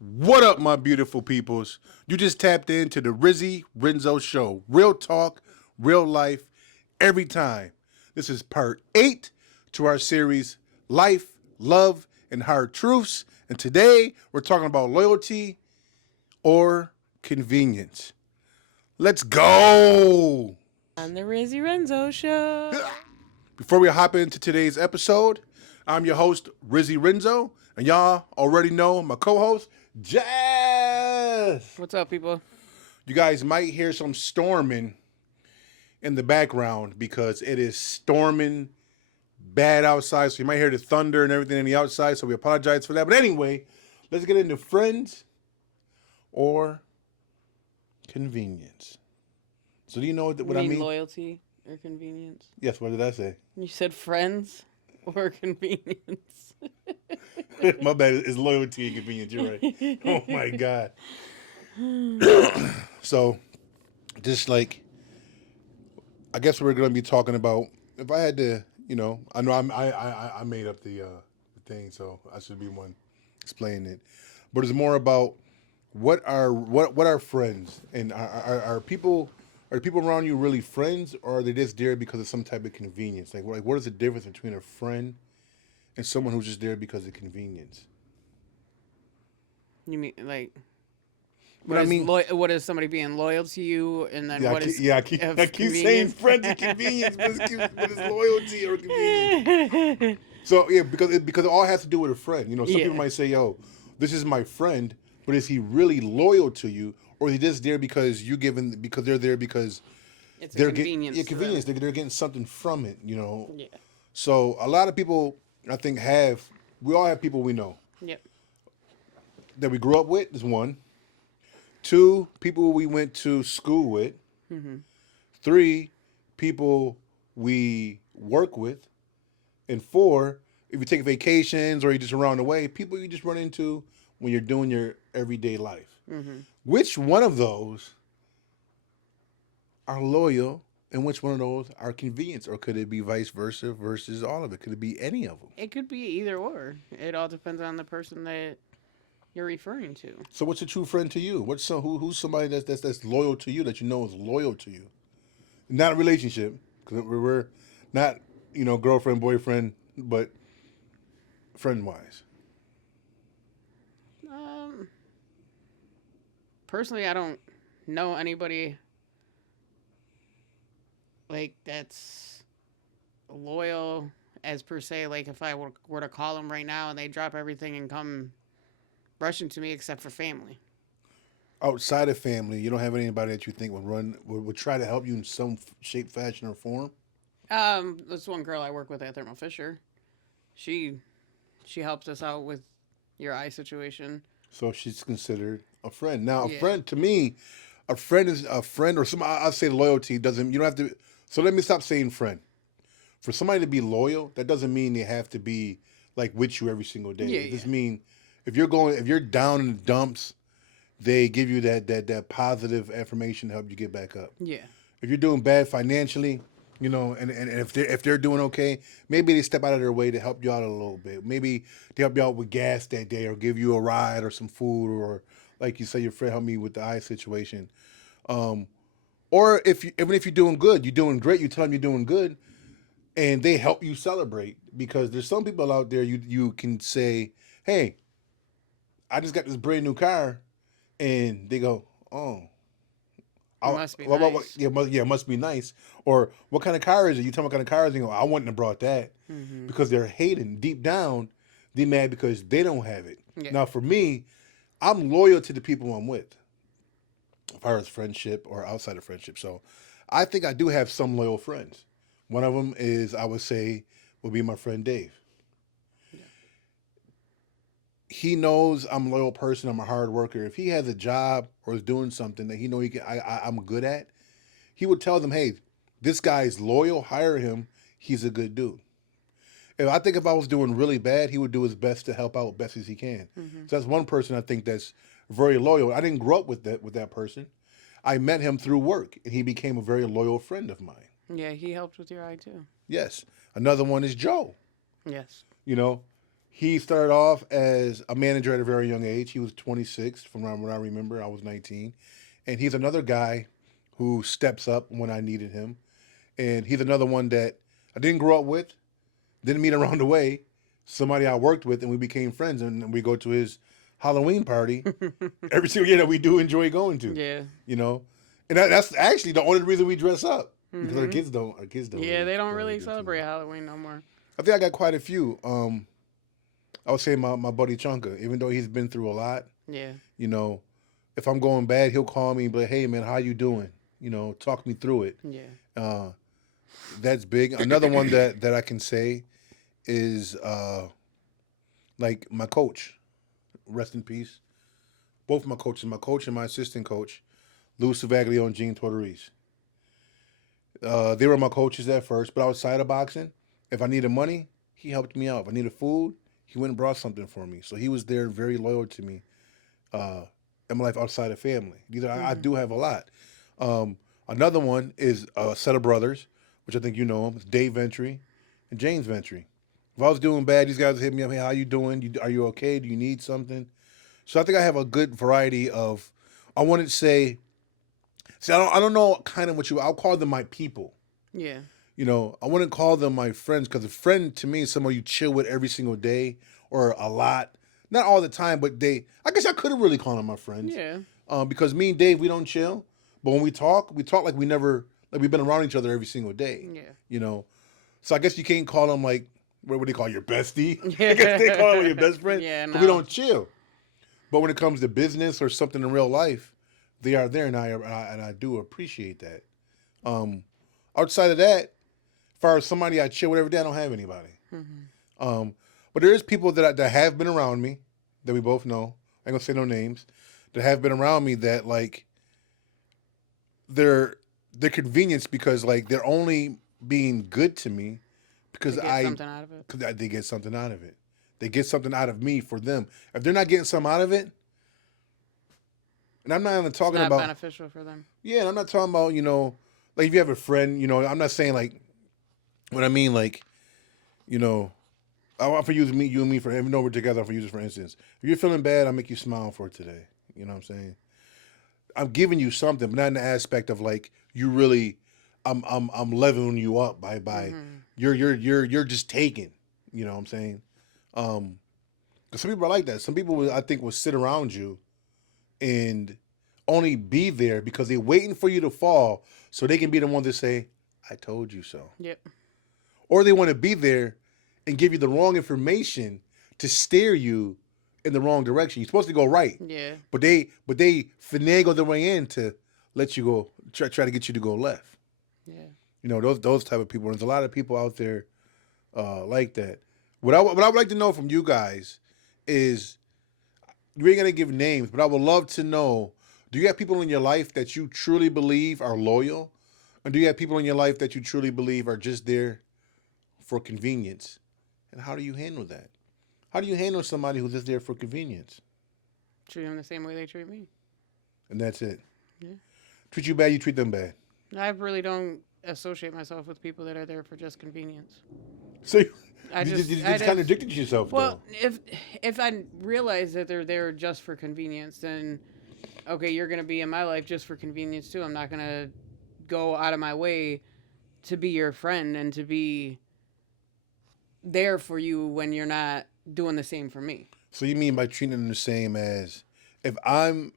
What up, my beautiful peoples? You just tapped into the Rizzy Renzo Show. Real talk, real life, every time. This is part 8 to our series, Life, Love, and Hard Truths. And today, we're talking about loyalty or convenience. Let's go! On the Rizzy Renzo Show. Before we hop into today's episode, I'm your host, Rizzy Renzo, and y'all already know my co-host, Jazz. What's up, people? You guys might hear some storming in the background because it is storming bad outside. So you might hear the thunder and everything in the outside. So we apologize for that. But anyway, let's get into friends or convenience. So do you know what I mean? Loyalty or convenience? Yes, what did I say? You said friends or convenience. My bad. It's loyalty and convenience. You're right. Oh my God. So, just like, I guess we're going to be talking about. If I had to, I know I made up the thing, so I should be one explaining it. But it's more about what are friends, and are people around you really friends, or are they just there because of some type of convenience? Like what is the difference between a friend and someone who's just there because of convenience? You mean like? What is somebody being loyal to you, and then I keep saying friends and convenience, but it's loyalty or convenience. So yeah, because it all has to do with a friend. Some people might say, "Yo, this is my friend," but is he really loyal to you, or is he just there because they're there because it's they're a convenience. getting convenience. They're getting something from it. Yeah. So a lot of people, I think, we all have people we know. Yep. That we grew up with is one. 2, people we went to school with. Mm-hmm. 3, people we work with. And 4, if you take vacations or you're just around the way, people you just run into when you're doing your everyday life. Mm-hmm. Which one of those are loyal and which one of those are convenience? Or could it be vice versa versus all of it? Could it be any of them? It could be either or. It all depends on the person that you're referring to. So what's a true friend to you? Who's somebody that's loyal to you that you know is loyal to you? Not a relationship, because we're not girlfriend, boyfriend, but friend wise. Personally, I don't know anybody like that's loyal as per se. Like if I were to call them right now and they drop everything and come rushing to me, except for family. Outside of family, you don't have anybody that you think would try to help you in some shape, fashion, or form. This one girl I work with at Thermo Fisher, she helps us out with your eye situation. So she's considered a friend. Now, a Yeah. friend to me, a friend is a friend, or some. I'll say loyalty doesn't. You don't have to. So let me stop saying friend. For somebody to be loyal, that doesn't mean they have to be like with you every single day. Yeah, It just yeah. mean if you're down in the dumps, they give you that positive affirmation to help you get back up. Yeah. If you're doing bad financially, and if they're doing okay, maybe they step out of their way to help you out a little bit. Maybe they help you out with gas that day, or give you a ride or some food, or like you say, your friend helped me with the eye situation. Or even if you're doing good, you're doing great, you tell them you're doing good, and they help you celebrate, because there's some people out there you can say, "Hey, I just got this brand new car," and they go, "Oh, It must be nice. it must be nice." Or, "What kind of car is it?" You tell them what kind of car is it. They go, "I wouldn't have brought that," Mm-hmm. because they're hating deep down. They mad because they don't have it. Yeah. Now, for me, I'm loyal to the people I'm with, as far as friendship or outside of friendship. So, I think I do have some loyal friends. One of them is, I would say, would be my friend Dave. Yeah. He knows I'm a loyal person. I'm a hard worker. If he has a job or is doing something that he know I'm good at, he would tell them, "Hey, this guy's loyal. Hire him. He's a good dude." If I was doing really bad, he would do his best to help out best as he can. Mm-hmm. So that's one person I think that's very loyal. I didn't grow up with that person. I met him through work, and he became a very loyal friend of mine. Yeah, he helped with your eye too. Yes. Another one is Joe. Yes. You know, He started off as a manager at a very young age. He was 26, from what I remember. I was 19. And he's another guy who steps up when I needed him. And he's another one that I didn't grow up with, didn't meet around the way. Somebody I worked with, and we became friends. And we go to his Halloween party every single year that we do enjoy going to. Yeah. You know, and that's actually the only reason we dress up because our Mhm. kids don't. Our kids don't. Yeah, they don't really do celebrate Halloween no more. I think I got quite a few. I would say my buddy Chunka, even though he's been through a lot, Yeah. you know, if I'm going bad, he'll call me and be like, "Hey man, how you doing? You know, talk me through it." Yeah. Uh, that's big. Another one that I can say is like my coach, rest in peace. Both my coaches, my coach and my assistant coach, Lou Savaglio and Gene Tortorese. They were my coaches at first, but outside of boxing, if I needed money, he helped me out. If I needed food, he went and brought something for me. So he was there, very loyal to me in my life outside of family. I do have a lot. Another one is a set of brothers, which I think you know them. It's Dave Ventry and James Ventry. If I was doing bad, these guys would hit me up. Hey, how you doing? Are you okay? Do you need something? So I think I have a good variety of. I wouldn't say. See, I don't know kind of what you. I'll call them my people. Yeah. You know, I wouldn't call them my friends because a friend to me is someone you chill with every single day or a lot. Not all the time, but I guess I could have really called them my friends. Yeah. Because me and Dave, we don't chill. But when we talk like we never, like we've been around each other every single day. Yeah. You know? So I guess you can't call them like, what do they call your bestie? Yeah. I guess they call them your best friend. Yeah, But we no. don't chill. But when it comes to business or something in real life, they are there, and I do appreciate that. Outside of that, as far as somebody I chill with every day, I don't have anybody. But there is people that have been around me that we both know. I ain't gonna say no names. That have been around me that like they're convenience because like they're only being good to me because To get something out of it. because they get something out of it. They get something out of me for them. If they're not getting something out of it, and I'm not even talking It's not about beneficial for them. yeah, and I'm not talking about like if you have a friend, I'm not saying like what I mean like I want for you and me for even though we're together. For use it for instance, if you're feeling bad, I'll make you smile for today. You know what I'm saying? I'm giving you something, but not in the aspect of like you really, I'm leveling you up by you're just taking. You know what I'm saying? 'Cause some people are like that. Some people I think will sit around you and only be there because they're waiting for you to fall so they can be the one to say, "I told you so." Yep. Or they want to be there and give you the wrong information to steer you in the wrong direction. You're supposed to go right, Yeah. but they finagle their way in to let you go, try to get you to go left. Yeah. Those type of people. And there's a lot of people out there like that. What I would like to know from you guys is, you ain't gonna give names, but I would love to know: do you have people in your life that you truly believe are loyal, or do you have people in your life that you truly believe are just there for convenience? And how do you handle that? How do you handle somebody who's just there for convenience? Treat them the same way they treat me. And that's it. Yeah. Treat you bad, you treat them bad. I really don't associate myself with people that are there for just convenience. So I you just, just I just contradicted yourself. well, though. if I realize that they're there just for convenience, then okay, you're gonna be in my life just for convenience too. I'm not gonna go out of my way to be your friend and to be there for you when you're not doing the same for me. So you mean by treating them the same as, if I'm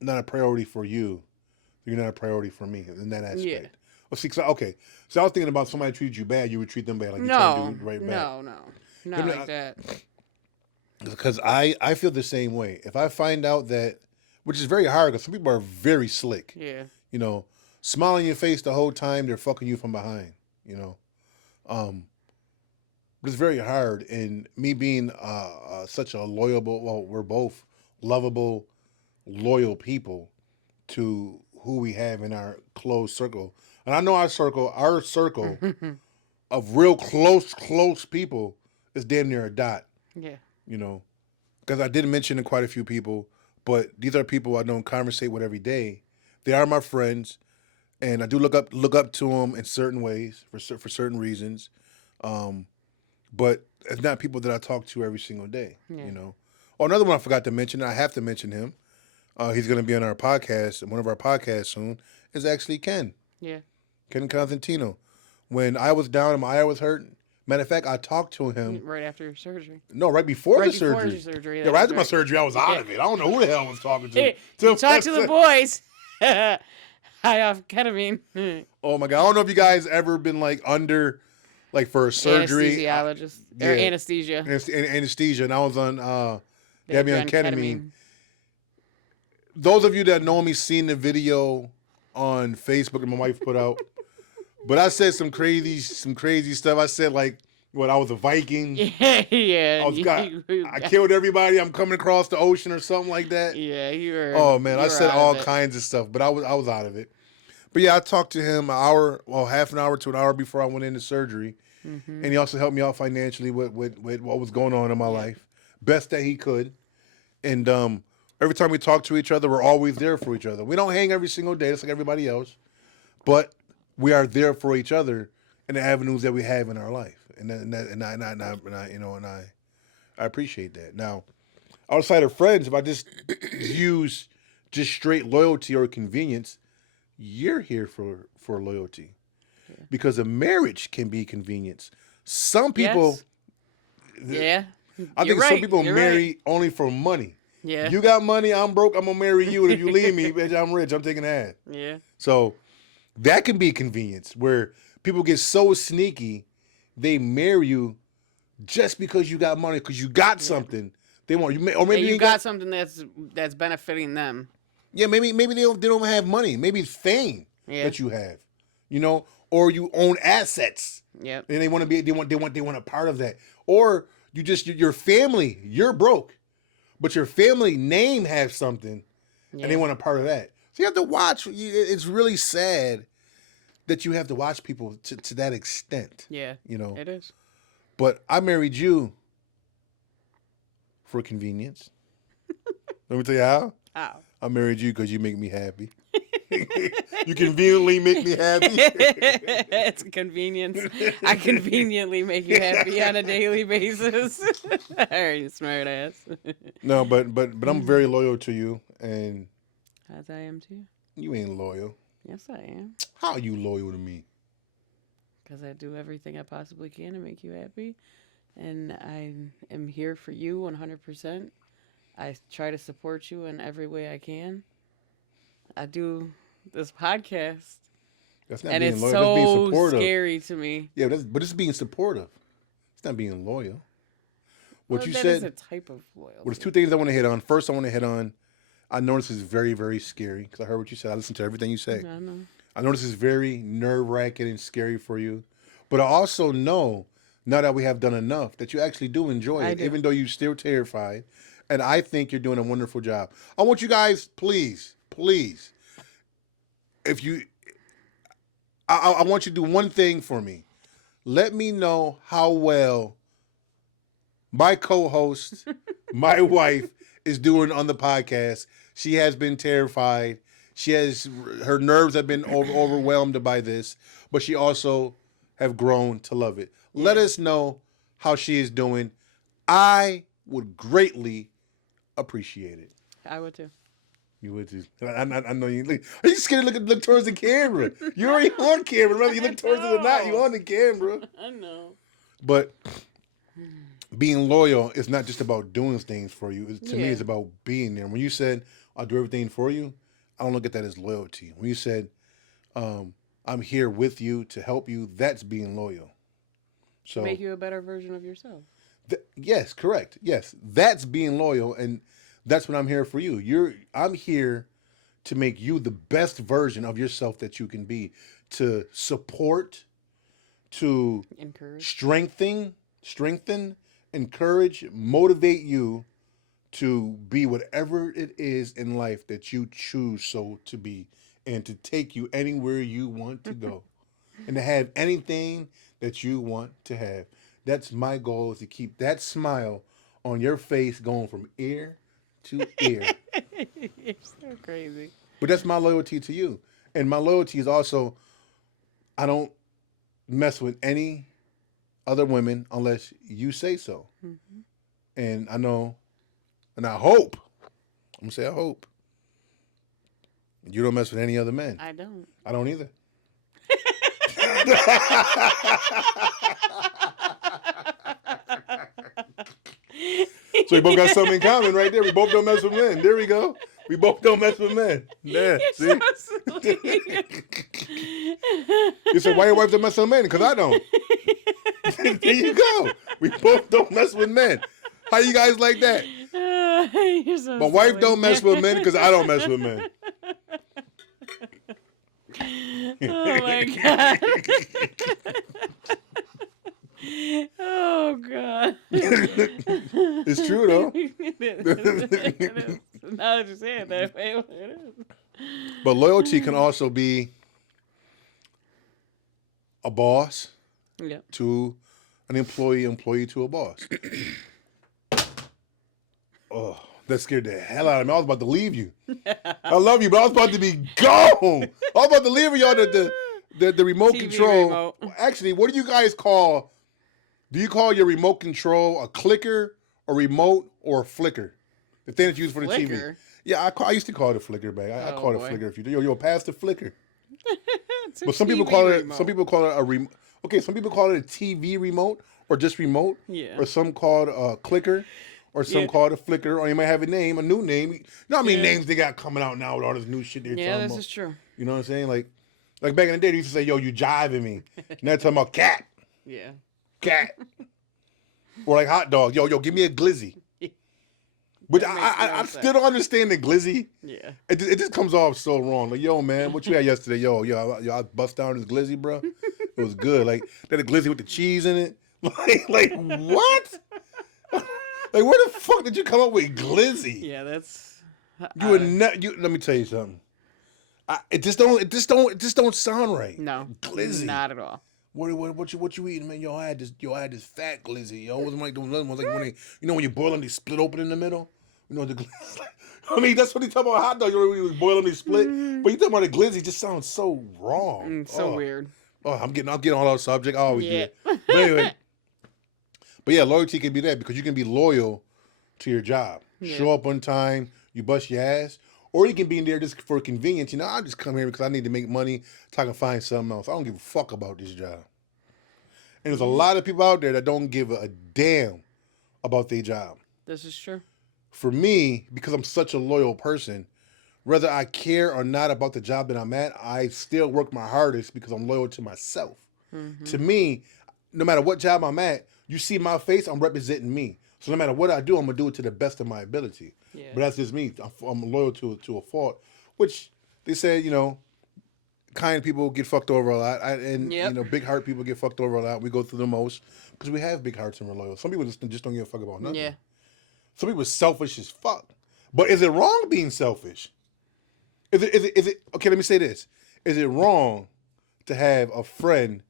not a priority for you, you're not a priority for me in that aspect. Yeah. Well, see, okay. So I was thinking about somebody treated you bad, you would treat them bad, like you try to do right back. No, not like that. Because I feel the same way. If I find out that, which is very hard, because some people are very slick. Yeah, Smile on your face the whole time, they're fucking you from behind. But it's very hard. And me being such a we're both lovable, loyal people to who we have in our close circle. And I know our circle of real close people is damn near a dot, yeah, because I did mention to quite a few people, but these are people I don't conversate with every day. They are my friends, and I do look up to them in certain ways for certain reasons. But it's not people that I talk to every single day. Yeah. You know. Oh, another one I forgot to mention. I have to mention him. He's going to be on our podcast, one of our podcasts soon. Is actually Ken. Yeah. Ken Constantino. When I was down and my eye was hurt, matter of fact, I talked to him. Right after surgery. No, right before Right the before surgery. the surgery, Yeah, that right was after my right. surgery, I was out of it. I don't know who the hell I was talking to. Hey, you talk to the boys. High off ketamine. Oh my god! I don't know if you guys ever been like under, like for a surgery. Anesthesiologist yeah. or anesthesia. Anesthesia, and I was on They had Debbie you on ketamine. Those of you that know me seen the video on Facebook that my wife put out. But I said some crazy stuff. I said like, what, I was a Viking. Yeah. I killed everybody. I'm coming across the ocean or something like that. Yeah, you were. Oh man, I said all kinds. kinds of stuff, but I was out of it. But yeah, I talked to him half an hour to an hour before I went into surgery, and he also helped me out financially with what was going on in my life, best that he could. And every time we talk to each other, we're always there for each other. We don't hang every single day, just like everybody else, but we are there for each other in the avenues that we have in our life, and I appreciate that. Now, outside of friends, if I just use just straight loyalty or convenience, you're here for loyalty, because a marriage can be convenience. Some people, Yeah. I think some people marry only for money. Yeah. You got money, I'm broke, I'm gonna marry you, and if you leave me, bitch, I'm rich, I'm taking half. Yeah. So that can be convenience, where people get so sneaky, they marry you just because you got money, because you got something they want. Or maybe you got something that's benefiting them. Yeah, maybe they don't have money. Maybe it's fame that you have, or you own assets. Yep. And they want a part of that. Or your family, you're broke, but your family name has something, and they want a part of that. So you have to watch. It's really sad that you have to watch people to that extent. Yeah. It is. But I married you for convenience. Let me tell you how. How? I married you because you make me happy. You conveniently make me happy. It's a convenience. I conveniently make you happy on a daily basis. All right, smart ass. No, but I'm very loyal to you, and as I am to you. You ain't loyal. Yes, I am. How are you loyal to me? Because I do everything I possibly can to make you happy, and I am here for you 100%. I try to support you in every way I can. I do this podcast. That's not and being it's loyal. That's being so supportive. Scary to me. Yeah, but it's being supportive. It's not being loyal. What you that said is a type of loyalty. Well, there's two things I want to hit on. First, I know this is very, very scary, because I heard what you said. I listened to everything you say. I know. I know this is very nerve-wracking and scary for you. But I also know, now that we have done enough, that you actually do enjoy it, even though you're still terrified. And I think you're doing a wonderful job. I want you guys, please, I want you to do one thing for me. Let me know how well my co-host, my wife, is doing on the podcast. She has been terrified. Her nerves have been overwhelmed by this, but she also have grown to love it. Yeah. Let us know how she is doing. I would greatly appreciate it. I would too. You would too. I know you. Are you scared to look towards the camera? You're already on camera. Whether you look towards it or not, you're on the camera. I know. But being loyal is not just about doing things for you. To me, it's about being there. When you said, I'll do everything for you, I don't look at that as loyalty. When you said, I'm here with you to help you, that's being loyal. So make you a better version of yourself. Yes, correct. Yes, that's being loyal, and that's what I'm here for you. I'm here to make you the best version of yourself that you can be, to support, to encourage, strengthen, encourage, motivate you to be whatever it is in life that you choose so to be, and to take you anywhere you want to go, and to have anything that you want to have. That's my goal, is to keep that smile on your face going from ear to ear. You're so crazy. But that's my loyalty to you. And my loyalty is also, I don't mess with any other women unless you say so. Mm-hmm. And I know, and I hope, I'm gonna say I hope, you don't mess with any other men. I don't. I don't either. So we both got something in common right there. We both don't mess with men. There we go. We both don't mess with men. Yeah, see? So sweet. You said, why your wife don't mess with men? Because I don't. There you go. We both don't mess with men. How you guys like that? You're so My wife silly. don't mess with men because I don't mess with men. Oh my god. Oh god. It's true though. It is. Now that you say it that way, it is. But loyalty can also be a boss Yeah. to an employee to a boss. Oh, that scared the hell out of me. I was about to leave you. I love you, but I was about to be gone. I was about to leave y'all the remote TV control. remote. Actually, what do you guys call? Do you call your remote control a clicker, a remote, or a flicker? The thing that's used for the TV. Flicker? Yeah, I used to call it a flicker, man. I Oh, call it a boy. flicker. If you do, yo, pass the flicker. It's a But some people TV call it. remote. Some people call it a remote. Okay, some people call it a TV remote or just remote. Yeah. Or some call it a clicker, or some Yeah. call it a flicker, or you might have a name, a new name. You know how many Yeah. names they got coming out now with all this new shit they're Yeah, talking this about. is true. You know what I'm saying? Like back in the day, they used to say, "Yo, you jiving me." Now they're talking about cat, Yeah. cat, or like hot dog. Yo, give me a glizzy. But That makes no I sense. still don't understand the glizzy. Yeah. It just comes off so wrong. Like, yo, man, what you had yesterday? Yo, I bust down this glizzy, bro. It was good. Like, that a glizzy with the cheese in it. Like what? Like, where the fuck did you come up with glizzy? Yeah, that's. You would let me tell you something. It just don't sound right. No. Glizzy. Not at all. What you eating, man? Yo, I had this fat glizzy. Yo, it wasn't like those other ones, like when when you boil them, they split open in the middle. You know the glizzy. I mean, that's what he talking about hot dog. You know, when you boil them, they split. But you talking about the glizzy, just sounds so wrong. So weird. Oh, I'm getting all off subject. I always Yeah. do. But anyway, but yeah, loyalty can be that because you can be loyal to your job. Yeah. Show up on time, you bust your ass. Or you can be in there just for convenience. You know, I just come here because I need to make money so I can find something else. I don't give a fuck about this job. And there's a lot of people out there that don't give a damn about their job. This is true. For me, because I'm such a loyal person, whether I care or not about the job that I'm at, I still work my hardest because I'm loyal to myself. Mm-hmm. To me, no matter what job I'm at, you see my face, I'm representing me. So no matter what I do, I'm going to do it to the best of my ability. Yeah. But that's just me. I'm loyal to a fault, which they say, you know, kind people get fucked over a lot. And, Yep. you know, big heart people get fucked over a lot. We go through the most because we have big hearts and we're loyal. Some people just don't give a fuck about nothing. Yeah. Some people are selfish as fuck. But is it wrong being selfish? Is it okay, let me say this. Is it wrong to have a friend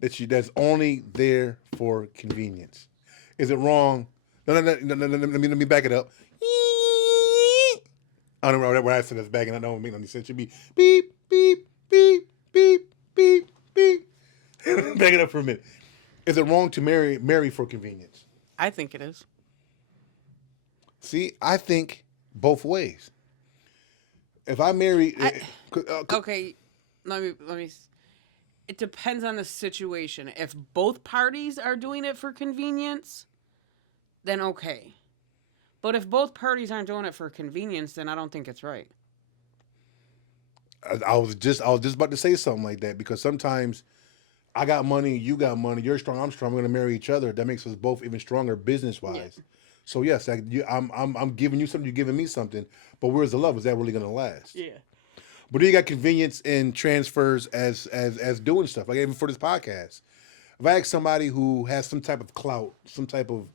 that's only there for convenience? Is it wrong? No, let me back it up. I don't know where I said that's back, and I don't make any sense. It should be beep, beep, beep, beep, beep, beep. Back it up for a minute. Is it wrong to marry for convenience? I think it is. See, I think both ways. If I marry, Okay, let me. It depends on the situation. If both parties are doing it for convenience, then okay. But if both parties aren't doing it for convenience, then I don't think it's right. I was just about to say something like that because sometimes I got money, you got money, you're strong, I'm strong. We're gonna marry each other. That makes us both even stronger business wise. Yeah. So yes, I'm giving you something, you're giving me something. But where's the love? Is that really gonna last? Yeah. But then you got convenience in transfers as doing stuff. Like even for this podcast, if I ask somebody who has some type of clout, some type of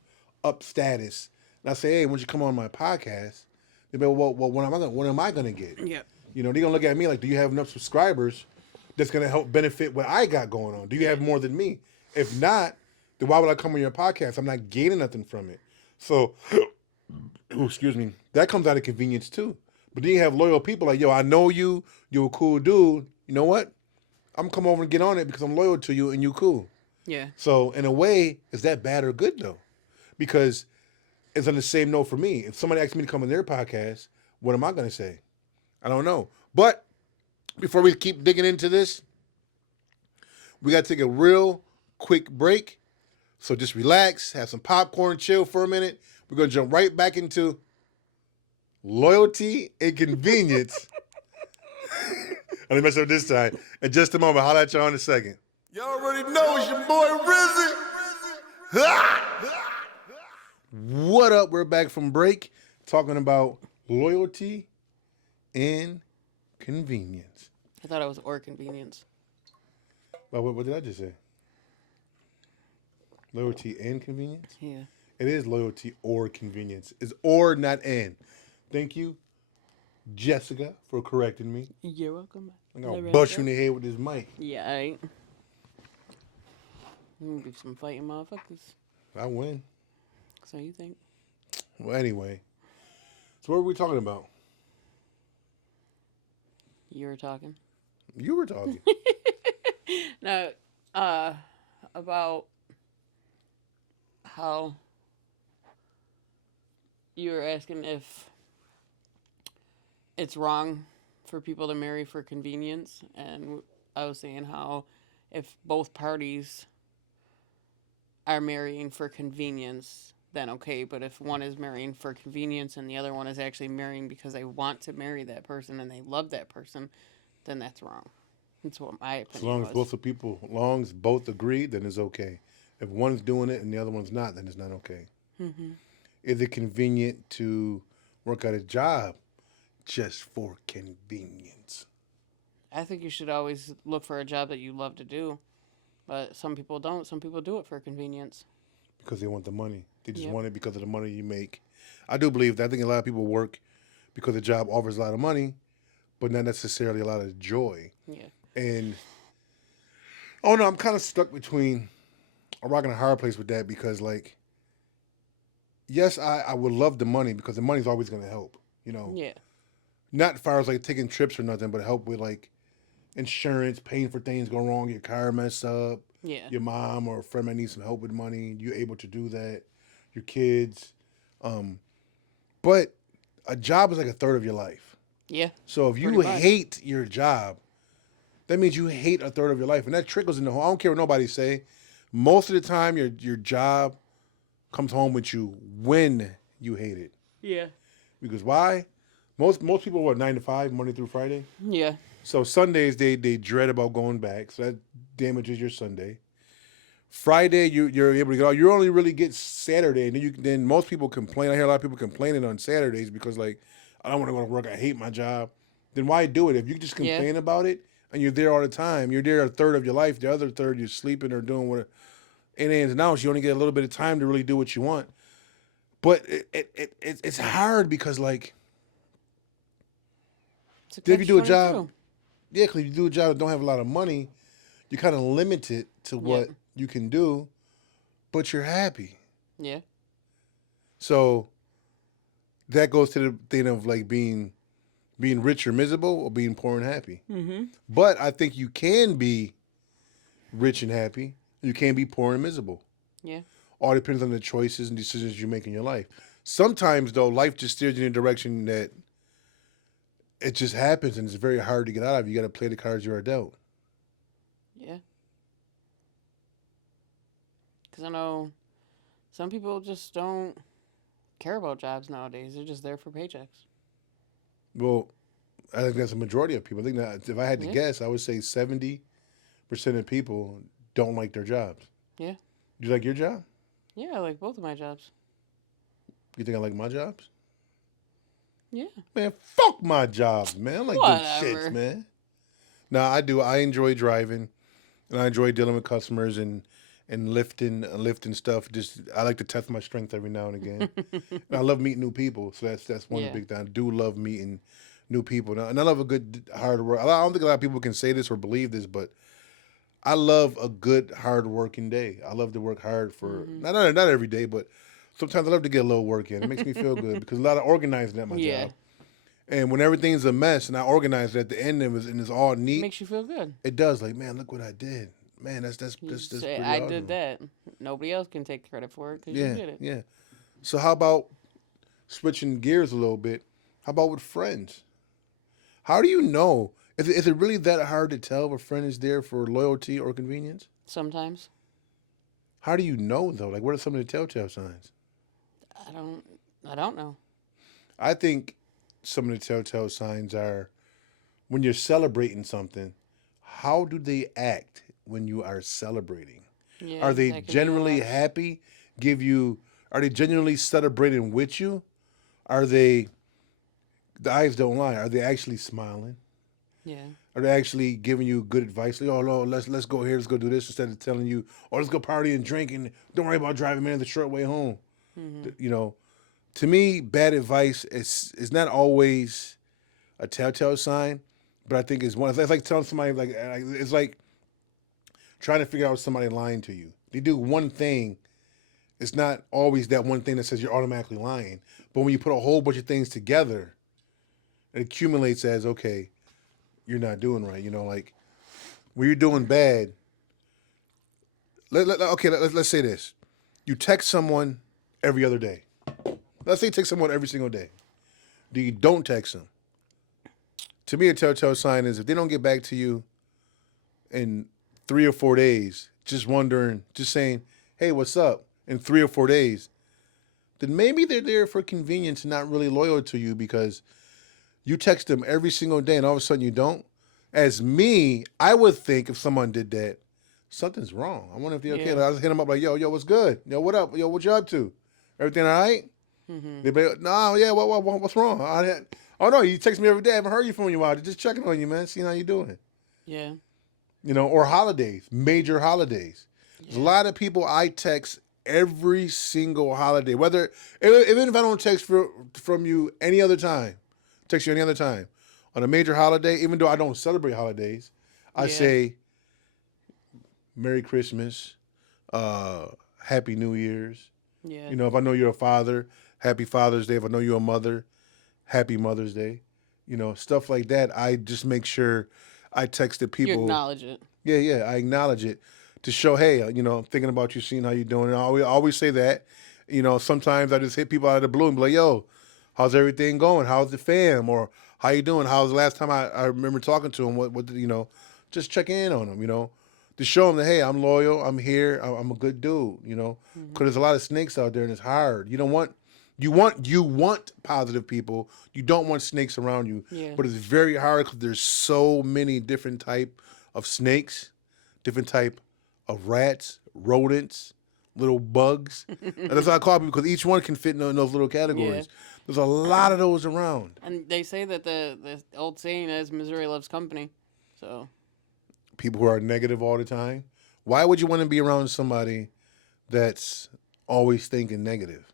up status, and I say, hey, why don't you come on my podcast? They be, well, what am I gonna get? Yeah. You know, they're gonna look at me like, do you have enough subscribers that's gonna help benefit what I got going on? Do you have more than me? If not, then why would I come on your podcast? I'm not gaining nothing from it. So, excuse me, that comes out of convenience too. But then you have loyal people like, yo, I know you're a cool dude. You know what? I'm gonna come over and get on it because I'm loyal to you and you cool. Yeah. So in a way, is that bad or good though? Because it's on the same note for me. If somebody asks me to come on their podcast, what am I going to say? I don't know. But before we keep digging into this, we got to take a real quick break. So just relax, have some popcorn, chill for a minute. We're going to jump right back into loyalty and convenience. I'm going to mess up this time. In just a moment. Holla at y'all in a second. You already know it's your boy Rizzy. What up? We're back from break talking about loyalty and convenience. I thought it was or convenience. Well, what did I just say? Loyalty and convenience? Yeah. It is loyalty or convenience. It's or, not and. Thank you, Jessica, for correcting me. You're welcome. I'm going to bust you in the head with this mic. Yeah, alright. I'm gonna be some fighting motherfuckers. I win. So you think? Well, anyway. So what were we talking about? You were talking? You were talking. No, about how you were asking if it's wrong for people to marry for convenience, and I was saying how if both parties are marrying for convenience, then okay, but if one is marrying for convenience and the other one is actually marrying because they want to marry that person and they love that person, then that's wrong. That's what my opinion As long as was. as long as both agree, then it's okay. If one's doing it and the other one's not, then it's not okay. Mm-hmm. Is it convenient to work at a job just for convenience? I think you should always look for a job that you love to do, but some people don't. Some people do it for convenience. Because they want the money. They just Yep. want it because of the money you make. I do believe that. I think a lot of people work because the job offers a lot of money, but not necessarily a lot of joy. Yeah. And, oh no, I'm kind of stuck between a rock and a hard place with that because, like, yes, I would love the money because the money's always going to help, you know. Yeah. Not as far as, like, taking trips or nothing, but help with, like, insurance, paying for things go wrong, your car messed up, Yeah. your mom or a friend might need some help with money. You're able to do that. Your kids. But a job is like a third of your life. Yeah. So if you Pretty much. hate your job, that means you hate a third of your life. And that trickles in the whole. I don't care what nobody say. Most of the time, your job comes home with you when you hate it. Yeah. Because why? Most people work 9 to 5, Monday through Friday. Yeah. So Sundays they dread about going back. So that damages your Sunday. Friday you're able to get out. You only really get Saturday, and then most people complain. I hear a lot of people complaining on Saturdays because like I don't want to go to work. I hate my job. Then why do it? If you just complain about it and you're there all the time, you're there a third of your life. The other third you're sleeping or doing what. And ins and outs. You only get a little bit of time to really do what you want. But it's hard because like It's a if you do a job. catch-22. Yeah, because if you do a job that don't have a lot of money, you're kind of limited to what you can do, but you're happy. Yeah. So that goes to the thing of like being rich or miserable or being poor and happy. Mm-hmm. But I think you can be rich and happy. You can be poor and miserable. Yeah. All depends on the choices and decisions you make in your life. Sometimes, though, life just steers you in a direction that it just happens and it's very hard to get out of. You got to play the cards you're dealt. Yeah. Because I know some people just don't care about jobs nowadays. They're just there for paychecks. Well, I think that's a majority of people. I think that if I had to guess, I would say 70% of people don't like their jobs. Yeah. Do you like your job? Yeah, I like both of my jobs. You think I like my jobs? Yeah. Man, fuck my jobs, man. I like good Whatever. shits, man. No, I do. I enjoy driving, and I enjoy dealing with customers and lifting stuff. Just I like to test my strength every now and again. And I love meeting new people. So that's one of the big things. I do love meeting new people, and I love a good hard work. I don't think a lot of people can say this or believe this, but I love a good hard working day. I love to work hard for not every day, but sometimes I love to get a little work in. It makes me feel good because a lot of organizing at my job. And when everything's a mess and I organize it at the end and it's all neat, Makes you feel good. it does. Like, man, look what I did. man, You that's say, pretty I did awesome. that. Nobody else can take credit for it because you Yeah, did it. yeah. So how about switching gears a little bit? How about with friends? How do you know? Is it really that hard to tell if a friend is there for loyalty or convenience? Sometimes. How do you know though? Like, what are some of the telltale signs? I don't. I don't know. I think some of the telltale signs are when you're celebrating something. How do they act when you are celebrating? Yeah, Are they that can mean a generally lot. happy? Give you? Are they genuinely celebrating with you? Are they? The eyes don't lie. Are they actually smiling? Yeah. Are they actually giving you good advice? Like, oh no, let's go here, let's go do this, instead of telling you, oh, let's go party and drink and don't worry about driving man the short way home. Hmm. You know, to me, bad advice is not always a telltale sign, but I think it's one. It's like telling somebody like it's like trying to figure out somebody lying to you. They do one thing. It's not always that one thing that says you're automatically lying. But when you put a whole bunch of things together, it accumulates as okay, you're not doing right. You know, like when you're doing bad. Let's say this: you text someone every other day. Let's say you text someone every single day. Do you don't text them? To me, a telltale sign is if they don't get back to you in 3 or 4 days, just wondering, just saying, "Hey, what's up?" in 3 or 4 days, then maybe they're there for convenience and not really loyal to you because you text them every single day and all of a sudden you don't. As me, I would think if someone did that, something's wrong. I wonder if they're okay. Yeah. Like, I just hit them up like, yo, what's good? Yo, what up? Yo, what you up to? Everything all right? Hmm. They be like, no, yeah, what's wrong? Oh, no, you text me every day. I haven't heard you from you while. Just checking on you, man, seeing how you doing. Yeah. You know, or holidays, major holidays. There's a Yeah. lot of people I text every single holiday, whether even if I don't text from you any other time, text you any other time on a major holiday, even though I don't celebrate holidays, I Yeah. say Merry Christmas, uh, Happy New Year's. Yeah. You know, if I know you're a father, Happy Father's Day. If I know you're a mother, Happy Mother's Day. You know, stuff like that. I just make sure I text the You people. acknowledge it. Yeah, yeah, I acknowledge it to show, hey, you know, I'm thinking about you, seeing how you're doing. And I always say that. You know, sometimes I just hit people out of the blue and be like, yo, how's everything going? How's the fam? Or how you doing? How's the last time I remember talking to him? What did, you know, just check in on him, you know, to show him that, hey, I'm loyal. I'm here. I'm a good dude, you know, because Hmm. there's a lot of snakes out there and it's hard. You want positive people. You don't want snakes around you, Yeah. but it's very hard because there's so many different type of snakes, different type of rats, rodents, little bugs. And that's what I call people because each one can fit in those little Yeah. categories. There's a lot of those around. And they say that the old saying is misery loves company. So People who are negative all the time. Why would you want to be around somebody that's always thinking negative?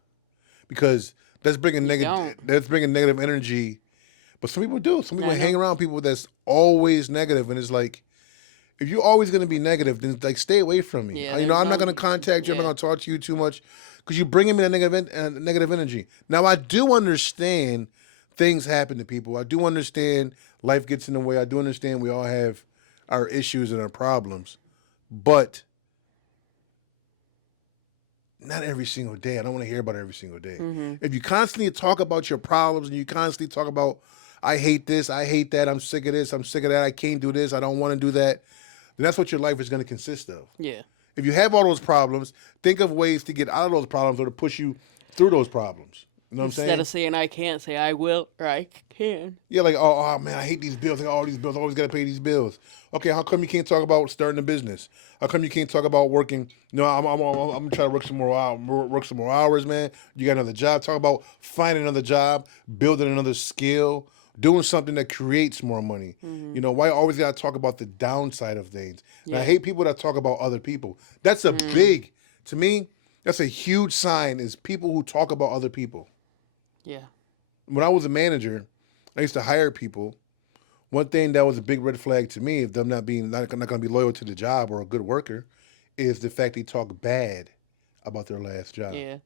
Because that's bringing you negative. don't. That's bringing negative energy. But some people do. Some people I hang know. around people that's always negative, and it's like, if you're always going to be negative, then like stay away from me. Yeah. You know, There's I'm not going no. to contact you. I'm not Yeah. going to talk to you too much because you're bringing me that negative energy. Now, I do understand things happen to people. I do understand life gets in the way. I do understand we all have our issues and our problems, but not every single day. I don't want to hear about it every single day. Hmm. If you constantly talk about your problems and you constantly talk about, I hate this, I hate that, I'm sick of this, I'm sick of that, I can't do this, I don't want to do that, then that's what your life is going to consist of. Yeah. If you have all those problems, think of ways to get out of those problems or to push you through those problems. You know what I'm Instead saying? of saying I can't, say I will or I can. Yeah, like, oh man, I hate these bills. I got all these bills. I always got to pay these bills. Okay, how come you can't talk about starting a business? How come you can't talk about working? No, I'm gonna try to work some more hours. Work some more hours, man. You got another job. Talk about finding another job, building another skill, doing something that creates more money. Hmm. You know, why always got to talk about the downside of things? And I Yeah. hate people that talk about other people. That's a Mm. big, to me, that's a huge sign is people who talk about other people. Yeah. When I was a manager, I used to hire people. One thing that was a big red flag to me, if them not going to be loyal to the job or a good worker, is the fact they talk bad about their last job. Yeah.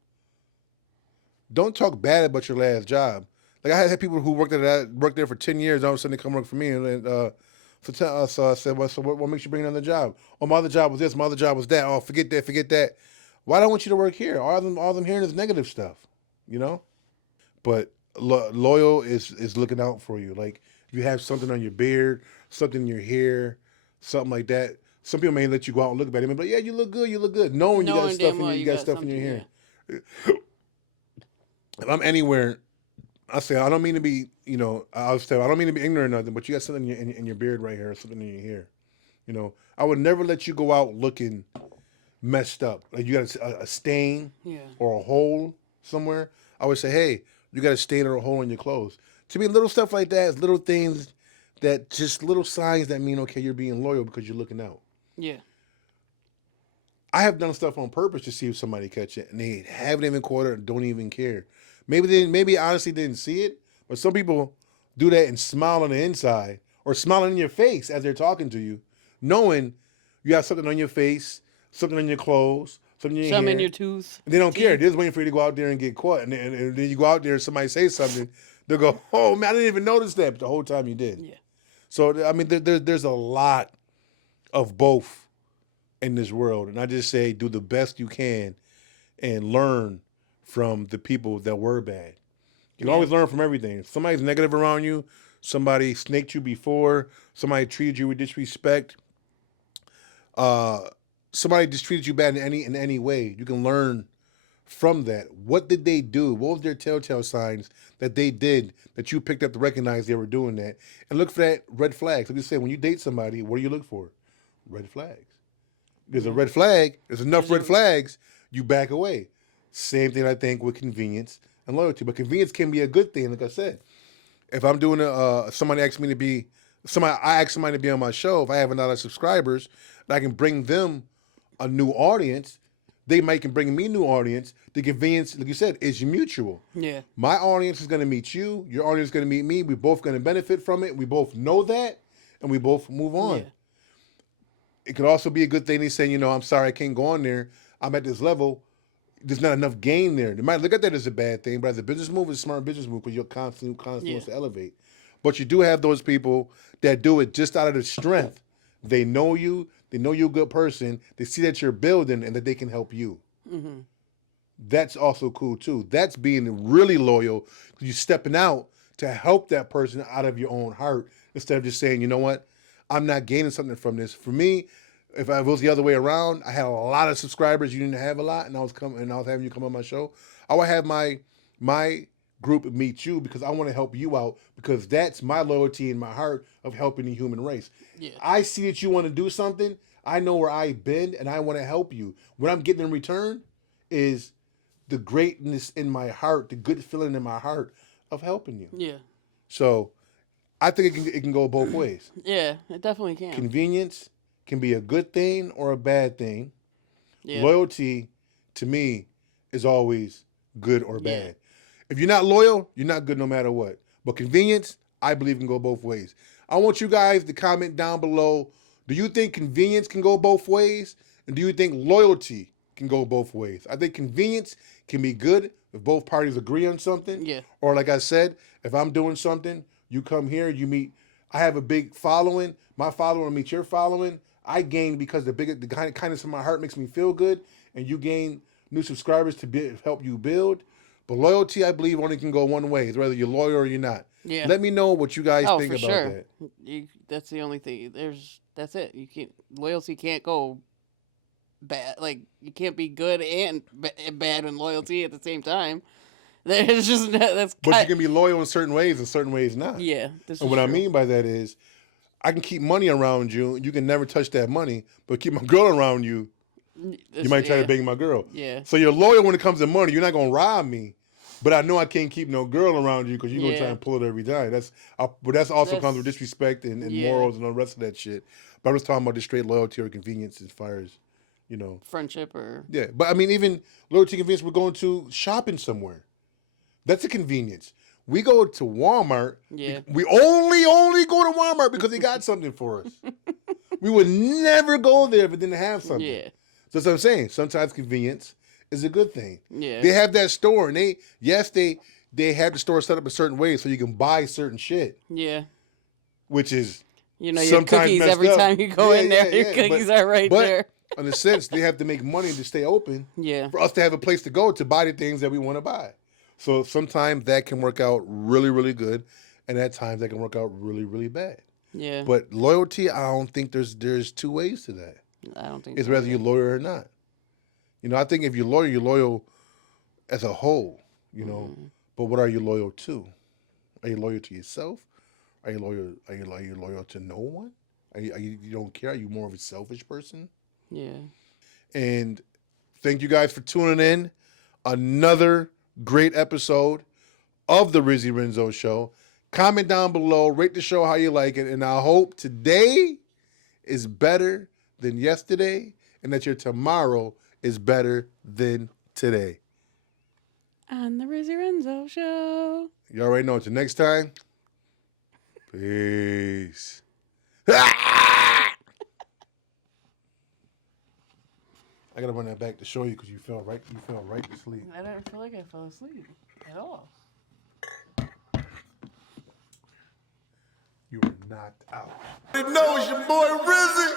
Don't talk bad about your last job. Like I had people who worked there for 10 years. All of a sudden they come work for me and So I said, well, so what makes you bring another job? Oh, my other job was this. My other job was that. Oh, forget that. Forget that. Why don't I want you to work here? All them hearing is negative stuff, you know. But loyal is looking out for you. Like if you have something on your beard, something in your hair, something like that. Some people may let you go out and look at it, but yeah, you look good. You look good. Knowing you got Knowing stuff damn in well your, you got stuff in your hair. If I'm anywhere, I say I don't mean to be, I don't mean to be ignorant or nothing, but you got something in your beard right here, something in your hair. I would never let you go out looking messed up. Like you got a stain Yeah. or a hole somewhere. I would say, hey, you got a stain or a hole in your clothes. To me, little stuff like that is little things that just little signs that mean, okay, you're being loyal because you're looking out. Yeah. I have done stuff on purpose to see if somebody catch it, and they haven't even caught it or don't even care. Maybe honestly didn't see it, but some people do that and smile on the inside or smiling in your face as they're talking to you, knowing you got something on your face, something on your clothes, something in your Some hair. in your tooth. And they don't care. They're just waiting for you to go out there and get caught. And then you go out there and somebody says something, they'll go, oh, man, I didn't even notice that. But the whole time you did. Yeah. So, I mean, there's a lot of both in this world. And I just say do the best you can and learn from the people that were bad. You can always learn from everything. If somebody's negative around you, somebody snaked you before, somebody treated you with disrespect, somebody just treated you bad in any way, you can learn from that. What did they do? What was their telltale signs that they did that you picked up to recognize they were doing that? And look for that red flags. Like you say, when you date somebody, what do you look for? Red flags. There's a red flag. There's enough red flags. You back away. Same thing I think with convenience and loyalty. But convenience can be a good thing. Like I said, if I'm doing I ask somebody to be on my show. If I have a lot of subscribers, and I can bring them a new audience. They can bring me new audience. The convenience, like you said, is mutual. Yeah. My audience is going to meet you. Your audience is going to meet me. We're both going to benefit from it. We both know that, and we both move on. Yeah. It could also be a good thing. He's saying, I'm sorry, I can't go on there. I'm at this level. There's not enough gain there. They might look at that as a bad thing, but as a business move, it's a smart business move because you're constantly wants to elevate. But you do have those people that do it just out of the strength. They know you. They know you're a good person. They see that you're building and that they can help you. Mm-hmm. That's also cool too. That's being really loyal because you're stepping out to help that person out of your own heart instead of just saying, you know what, I'm not gaining something from this. For me, if it was the other way around, I had a lot of subscribers. You didn't have a lot, and I was having you come on my show. I would have my group meet you because I want to help you out because that's my loyalty in my heart of helping the human race. Yeah. I see that you want to do something. I know where I've been, and I want to help you. What I'm getting in return is the greatness in my heart, the good feeling in my heart of helping you. Yeah. So I think it can go both ways. Yeah, it definitely can. Convenience can be a good thing or a bad thing. Yeah. Loyalty, to me, is always good or bad. Yeah. If you're not loyal, you're not good no matter what. But convenience, I believe, can go both ways. I want you guys to comment down below. Do you think convenience can go both ways? And do you think loyalty can go both ways? I think convenience can be good if both parties agree on something. Yeah. Or like I said, if I'm doing something, you come here, you meet. I have a big following. My following meets your following. I gain because the kindness in my heart makes me feel good, and you gain new subscribers to help you build. But loyalty, I believe, only can go one way. It's whether you're loyal or you're not. Yeah. Let me know what you guys think about that. That's the only thing. That's it. Loyalty can't go bad. Like you can't be good and bad in loyalty at the same time. It's just But you can be loyal in certain ways and certain ways not. Yeah. And what I mean by that is, I can keep money around you. You can never touch that money, but keep my girl around you. You might try to bang my girl. Yeah. So you're loyal when it comes to money. You're not gonna rob me, but I know I can't keep no girl around you because you're gonna try and pull it every time. But that's also comes with disrespect and morals and all the rest of that shit. But I'm just talking about the straight loyalty or convenience as far as, friendship or But I mean, even loyalty, convenience. We're going to shopping somewhere. That's a convenience. We go to Walmart. Yeah. We only go to Walmart because they got something for us. We would never go there if it didn't have something. Yeah. So that's what I'm saying. Sometimes convenience is a good thing. Yeah. They have that store, and they have the store set up a certain way so you can buy certain shit. Yeah. Which is You know, your sometimes cookies messed every up. time you go in there. Your cookies are right but there. in a sense, they have to make money to stay open. Yeah. For us to have a place to go to buy the things that we want to buy. So sometimes that can work out really, really good, and at times that can work out really, really bad. Yeah. But loyalty, I don't think there's two ways to that. I don't think It's so whether either. you're loyal or not. You know, I think if you're loyal as a whole, you know. Mm-hmm. But what are you loyal to? Are you loyal to yourself? Are you loyal to no one? You don't care? Are you more of a selfish person? Yeah. And thank you guys for tuning in. Another great episode of the Rizzy Renzo Show. Comment down below, rate the show how you like it, and I hope today is better than yesterday, and that your tomorrow is better than today. On the Rizzy Renzo Show. You already know. Until next time, peace. I gotta run that back to show you because you fell right to sleep. I don't feel like I fell asleep at all. You were knocked out. You know it's your boy Rizzy.